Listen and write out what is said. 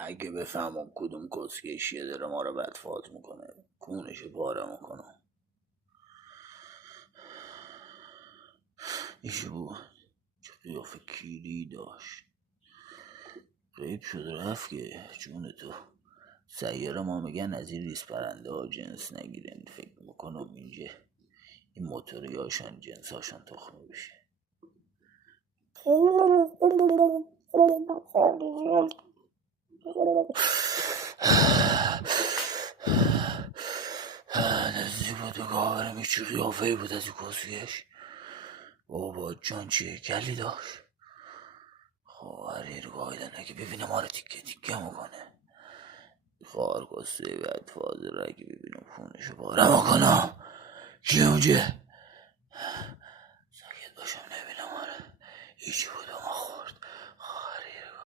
اگه بفهمم کدوم کسکشیه داره ما رو بدفاز میکنه کونشو پاره میکنم. ایشو بود چه قیافه کیری داشت. غیب شد رفت که جون تو. سیاره ما میگن از این ریس پرنده ها جنس نگیرن. فکر میکنم اینجا این موتوری هاشن جنس هاشن تخمه بشه. نزدیک بود بگاورم چی قیافه بود از این کسیش. بابا جان چه گلی داشت. خواهری رو گایدن اگه ببینه ما رو تیکه تیکه میکنه. خوار کسه بدفاز رو اگه ببینم خونشو باره میکنم. کی اونجه؟ ساکت باشم نبینم. آره هیچی بود